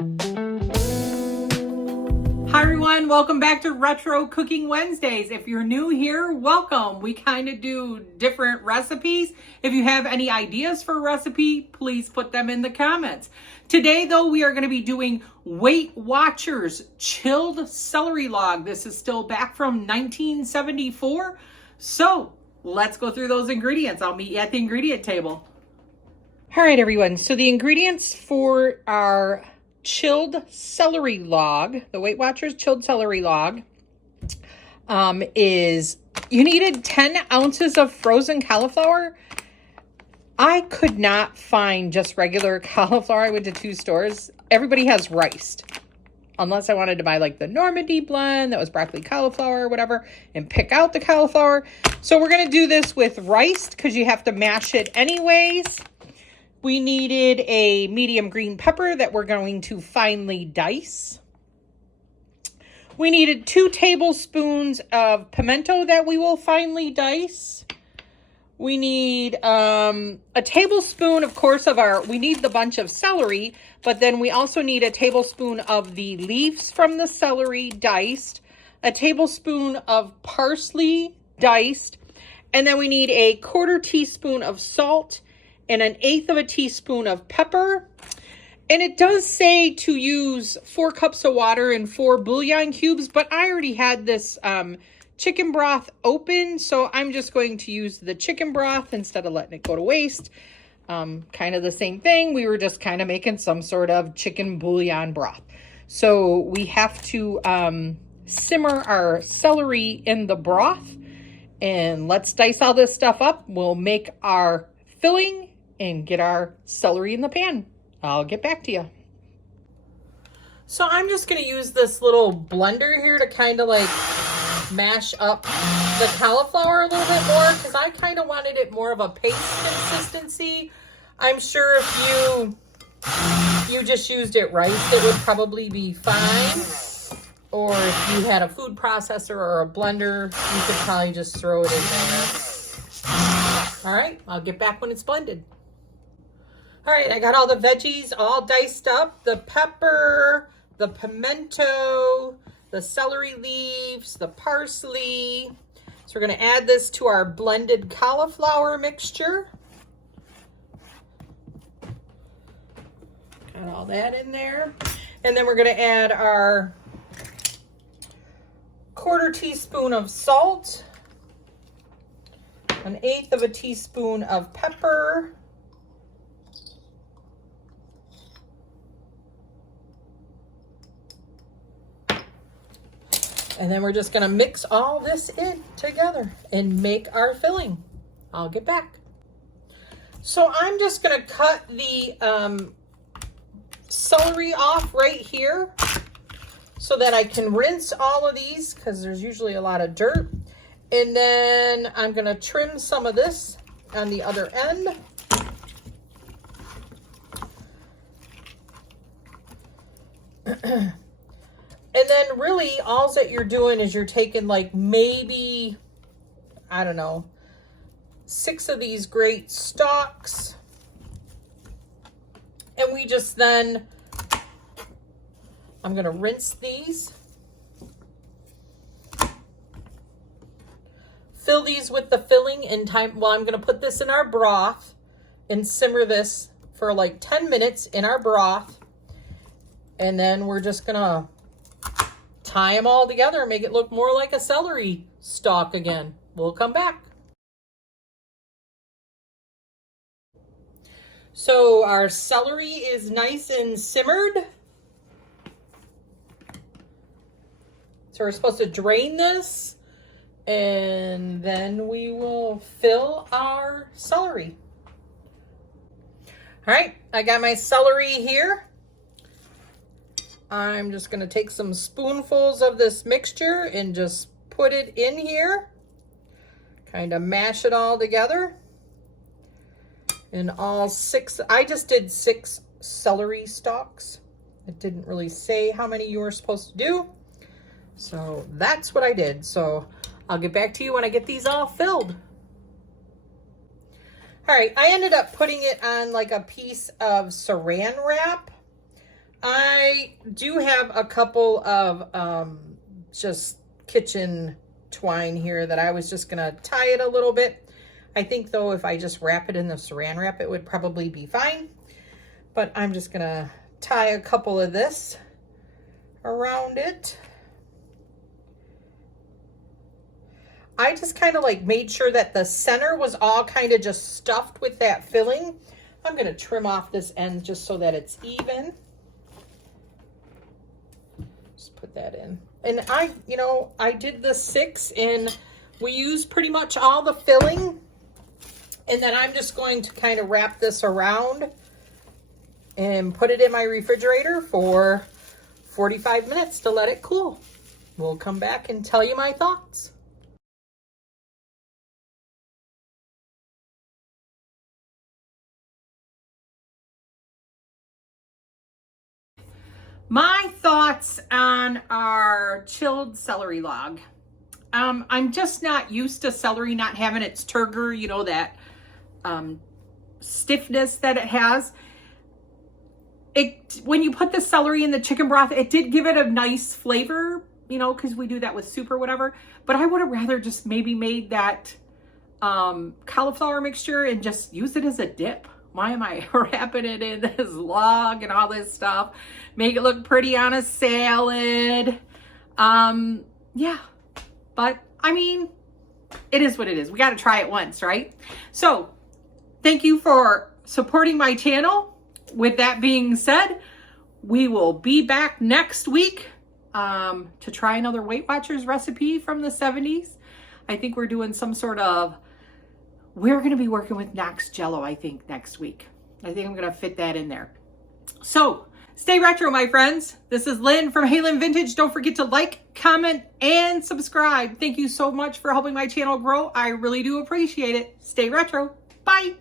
Hi everyone, welcome back to Retro Cooking Wednesdays. If you're new here, welcome. We kind of do different recipes. If you have any ideas for a recipe, please put them in the comments. Today though, we are going to be doing Weight Watchers chilled celery log. This is still back from 1974. So let's go through those ingredients. I'll meet you at the ingredient table. All right everyone, so the ingredients for our chilled celery log, the Weight Watchers chilled celery log, is you needed 10 ounces of frozen cauliflower. I could not find just regular cauliflower. I went to 2 stores. Everybody has riced, unless I wanted to buy like the Normandy blend that was broccoli cauliflower or whatever and pick out the cauliflower. So we're going to do this with riced because you have to mash it anyways. We needed a medium green pepper that we're going to finely dice. We needed 2 tablespoons of pimento that we will finely dice. We need a tablespoon, of course, we need the bunch of celery, but then we also need a tablespoon of the leaves from the celery diced, a tablespoon of parsley diced, and then we need a 1/4 teaspoon of salt, and 1/8 of a teaspoon of pepper. And it does say to use 4 cups of water and 4 bouillon cubes, but I already had this chicken broth open, so I'm just going to use the chicken broth instead of letting it go to waste. Kind of the same thing. We were just kind of making some sort of chicken bouillon broth. So we have to simmer our celery in the broth, and let's dice all this stuff up. We'll make our filling and get our celery in the pan. I'll get back to you. So I'm just going to use this little blender here to kind of like mash up the cauliflower a little bit more because I kind of wanted it more of a paste consistency. I'm sure if you just used it right, it would probably be fine. Or if you had a food processor or a blender, you could probably just throw it in there. All right, I'll get back when it's blended. All right, I got all the veggies all diced up. The pepper, the pimento, the celery leaves, the parsley. So we're going to add this to our blended cauliflower mixture. Got all that in there. And then we're going to add our 1/4 teaspoon of salt, 1/8 of a teaspoon of pepper, and then we're just going to mix all this in together and make our filling. I'll get back. So I'm just going to cut the celery off right here so that I can rinse all of these because there's usually a lot of dirt. And then I'm going to trim some of this on the other end. And then really all that you're doing is you're taking like maybe, I don't know, 6 of these great stalks. And we just then, I'm going to rinse these. Fill these with the filling in time. Well, I'm going to put this in our broth and simmer this for like 10 minutes in our broth. And then we're just going to tie them all together and make it look more like a celery stalk again. We'll come back. So our celery is nice and simmered. So we're supposed to drain this and then we will fill our celery. All right, I got my celery here. I'm just going to take some spoonfuls of this mixture and just put it in here. Kind of mash it all together. And all 6, I just did 6 celery stalks. It didn't really say how many you were supposed to do. So that's what I did. So I'll get back to you when I get these all filled. All right, I ended up putting it on like a piece of saran wrap. I do have a couple of just kitchen twine here that I was just gonna tie it a little bit. I think though if I just wrap it in the saran wrap, it would probably be fine. But I'm just gonna tie a couple of this around it. I just kind of like made sure that the center was all kind of just stuffed with that filling. I'm gonna trim off this end just so that it's even. Just put that in. And I did the 6 and we used pretty much all the filling. And then I'm just going to kind of wrap this around and put it in my refrigerator for 45 minutes to let it cool. We'll come back and tell you my thoughts. My thoughts on our chilled celery log. I'm just not used to celery not having its turgor, you know, that stiffness that it has. When you put the celery in the chicken broth, it did give it a nice flavor, you know, because we do that with soup or whatever. But I would have rather just maybe made that cauliflower mixture and just use it as a dip. Why am I wrapping it in this log and all this stuff? Make it look pretty on a salad. Yeah, but I mean, it is what it is. We got to try it once, right? So thank you for supporting my channel. With that being said, we will be back next week to try another Weight Watchers recipe from the 70s. I think we're doing some sort of, we're going to be working with Knox Jello, I think, next week. I think I'm going to fit that in there. So stay retro, my friends. This is Lynn from Hey Lynn Vintage. Don't forget to like, comment, and subscribe. Thank you so much for helping my channel grow. I really do appreciate it. Stay retro. Bye.